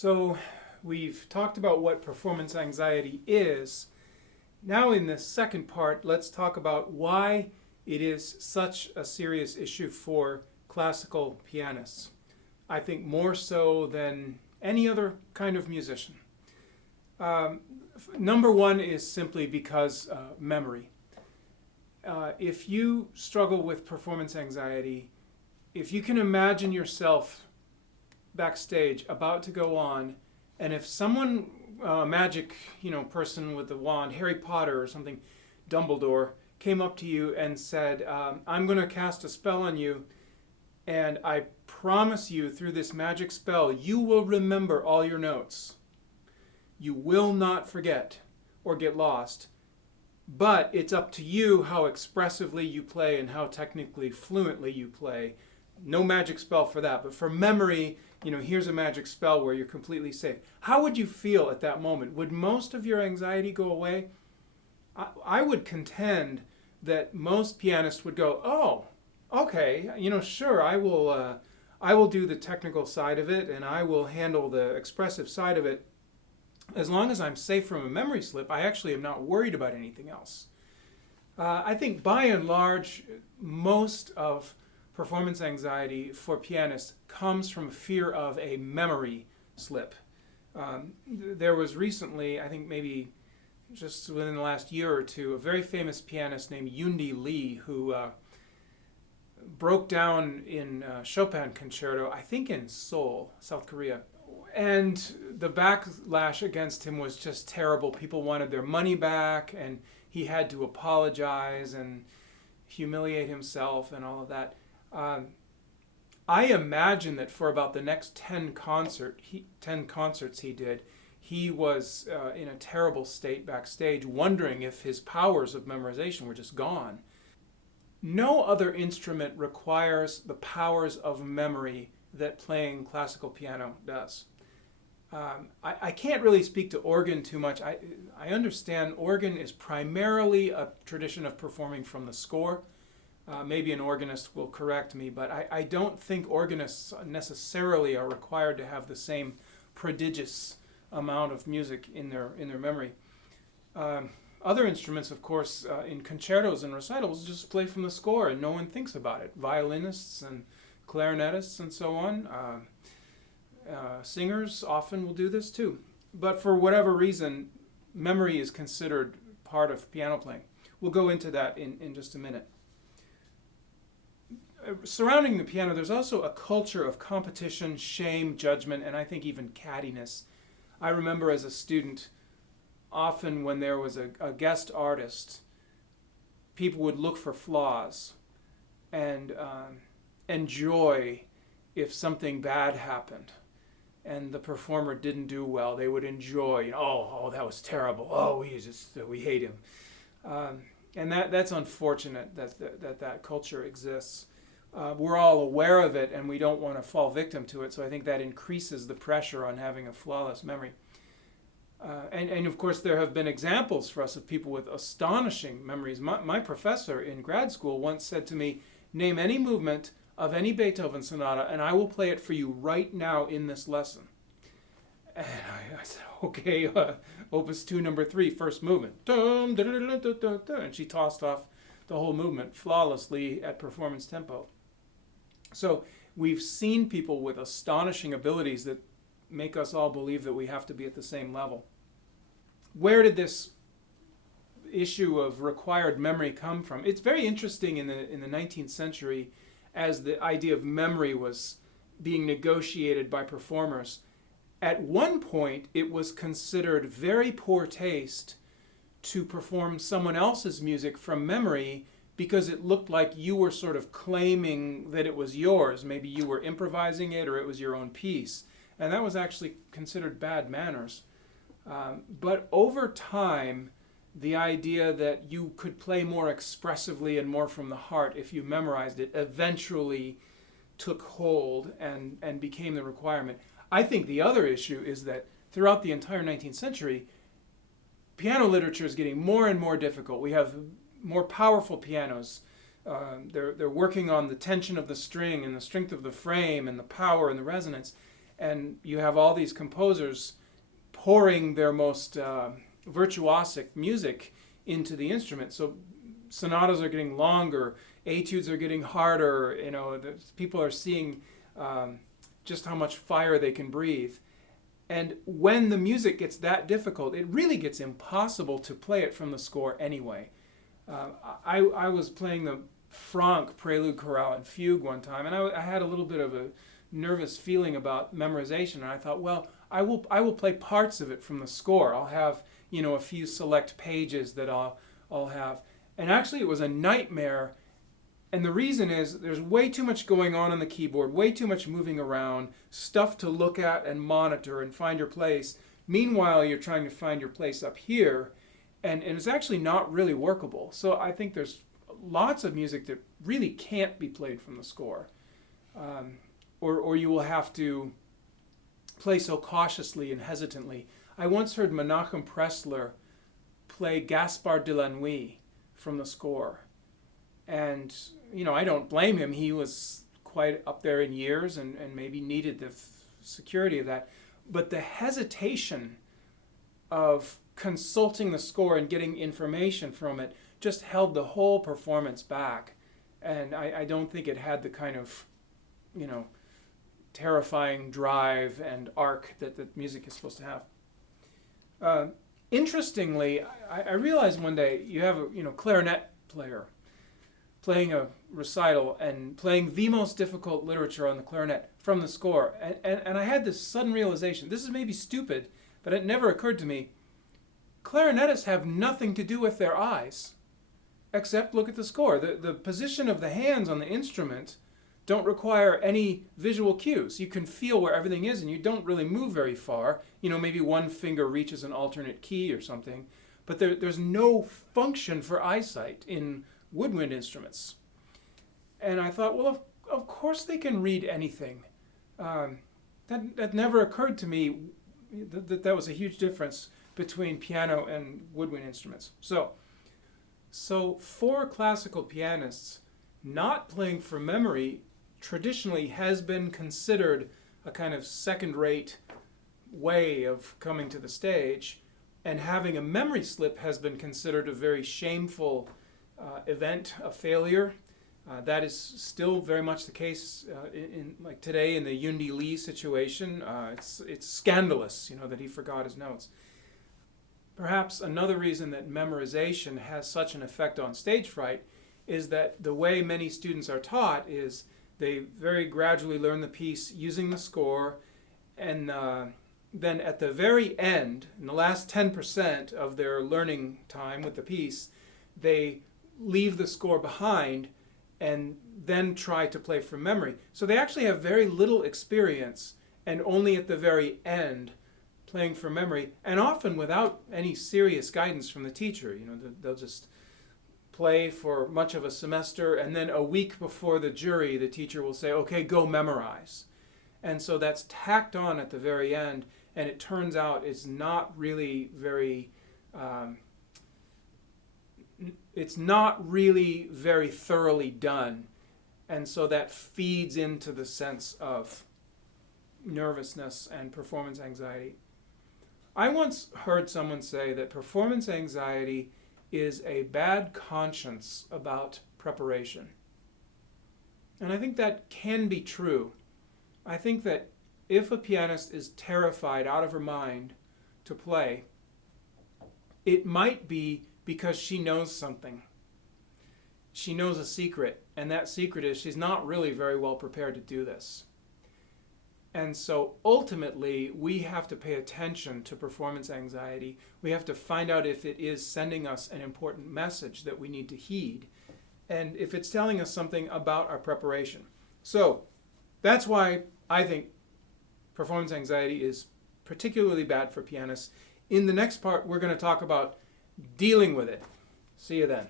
So we've talked about what performance anxiety is. Now in the second part, let's talk about why it is such a serious issue for classical pianists. I think more so than any other kind of musician. Number one is simply because memory. If you struggle with performance anxiety, if you can imagine yourself backstage about to go on, and if someone, magic, person with the wand, Harry Potter or something, Dumbledore, came up to you and said, I'm going to cast a spell on you, and I promise you through this magic spell, you will remember all your notes. You will not forget or get lost. But it's up to you how expressively you play and how technically fluently you play. No magic spell for that. But for memory, here's a magic spell where you're completely safe. How would you feel at that moment? Would most of your anxiety go away? I would contend that most pianists would go, oh, okay, sure, I will do the technical side of it and I will handle the expressive side of it. As long as I'm safe from a memory slip, I actually am not worried about anything else. I think by and large, most of performance anxiety for pianists comes from fear of a memory slip. There was recently, I think maybe just within the last year or two, a very famous pianist named Yundi Lee who broke down in Chopin concerto, I think in Seoul, South Korea. And the backlash against him was just terrible. People wanted their money back, and he had to apologize and humiliate himself and all of that. I imagine that for about the next 10 concerts he did, he was in a terrible state backstage, wondering if his powers of memorization were just gone. No other instrument requires the powers of memory that playing classical piano does. I can't really speak to organ too much. I understand organ is primarily a tradition of performing from the score. Maybe an organist will correct me, but I don't think organists necessarily are required to have the same prodigious amount of music in their memory. Other instruments, of course, in concertos and recitals, just play from the score and no one thinks about it. Violinists and clarinetists and so on. Singers often will do this too. But for whatever reason, memory is considered part of piano playing. We'll go into that in just a minute. Surrounding the piano, there's also a culture of competition, shame, judgment, and I think even cattiness. I remember as a student, often when there was a guest artist, people would look for flaws and enjoy if something bad happened and the performer didn't do well. They would enjoy, oh, that was terrible. Oh, we hate him. And that's unfortunate that culture exists. We're all aware of it and we don't want to fall victim to it, so I think that increases the pressure on having a flawless memory. And of course there have been examples for us of people with astonishing memories. My professor in grad school once said to me, name any movement of any Beethoven sonata and I will play it for you right now in this lesson. And I said, okay, Opus 2, number 3, first movement. And she tossed off the whole movement flawlessly at performance tempo. So we've seen people with astonishing abilities that make us all believe that we have to be at the same level. Where did this issue of required memory come from? It's very interesting in the 19th century as the idea of memory was being negotiated by performers. At one point, it was considered very poor taste to perform someone else's music from memory because it looked like you were sort of claiming that it was yours. Maybe you were improvising it or it was your own piece. And that was actually considered bad manners. But over time, the idea that you could play more expressively and more from the heart if you memorized it eventually took hold and became the requirement. I think the other issue is that throughout the entire 19th century, piano literature is getting more and more difficult. We have more powerful pianos. They're working on the tension of the string and the strength of the frame and the power and the resonance. and you have all these composers pouring their most virtuosic music into the instrument. So sonatas are getting longer, etudes are getting harder. People are seeing just how much fire they can breathe. And when the music gets that difficult, it really gets impossible to play it from the score anyway. I was playing the Franck Prelude, Chorale, and Fugue one time, and I had a little bit of a nervous feeling about memorization, and I thought, well, I will play parts of it from the score. I'll have a few select pages that I'll have. And actually it was a nightmare, and the reason is there's way too much going on the keyboard, way too much moving around, stuff to look at and monitor and find your place. Meanwhile, you're trying to find your place up here, and it's actually not really workable. So I think there's lots of music that really can't be played from the score. Or you will have to play so cautiously and hesitantly. I once heard Menachem Pressler play Gaspard de la Nuit from the score. And, I don't blame him. He was quite up there in years and maybe needed the security of that. But the hesitation of consulting the score and getting information from it just held the whole performance back. And I don't think it had the kind of, terrifying drive and arc that the music is supposed to have. Interestingly, I realized one day you have a clarinet player playing a recital and playing the most difficult literature on the clarinet from the score. And I had this sudden realization. This is maybe stupid, but it never occurred to me. Clarinetists have nothing to do with their eyes, except look at the score. The position of the hands on the instrument don't require any visual cues. You can feel where everything is, and you don't really move very far. Maybe one finger reaches an alternate key or something, but there's no function for eyesight in woodwind instruments. And I thought, well, of course they can read anything. That never occurred to me that was a huge difference between piano and woodwind instruments. So for classical pianists, not playing from memory traditionally has been considered a kind of second-rate way of coming to the stage, and having a memory slip has been considered a very shameful event, a failure. That is still very much the case in like today in the Yundi Lee situation. It's scandalous, that he forgot his notes. Perhaps another reason that memorization has such an effect on stage fright is that the way many students are taught is they very gradually learn the piece using the score, and then at the very end, in the last 10% of their learning time with the piece, they leave the score behind and then try to play from memory. So they actually have very little experience, and only at the very end playing from memory, and often without any serious guidance from the teacher. They'll just play for much of a semester, and then a week before the jury, the teacher will say, okay, go memorize. And so that's tacked on at the very end, and it turns out it's not really very thoroughly done. And so that feeds into the sense of nervousness and performance anxiety. I once heard someone say that performance anxiety is a bad conscience about preparation. And I think that can be true. I think that if a pianist is terrified out of her mind to play, it might be because she knows something. She knows a secret, and that secret is she's not really very well prepared to do this. And so ultimately, we have to pay attention to performance anxiety. We have to find out if it is sending us an important message that we need to heed, and if it's telling us something about our preparation. So that's why I think performance anxiety is particularly bad for pianists. In the next part, we're going to talk about dealing with it. See you then.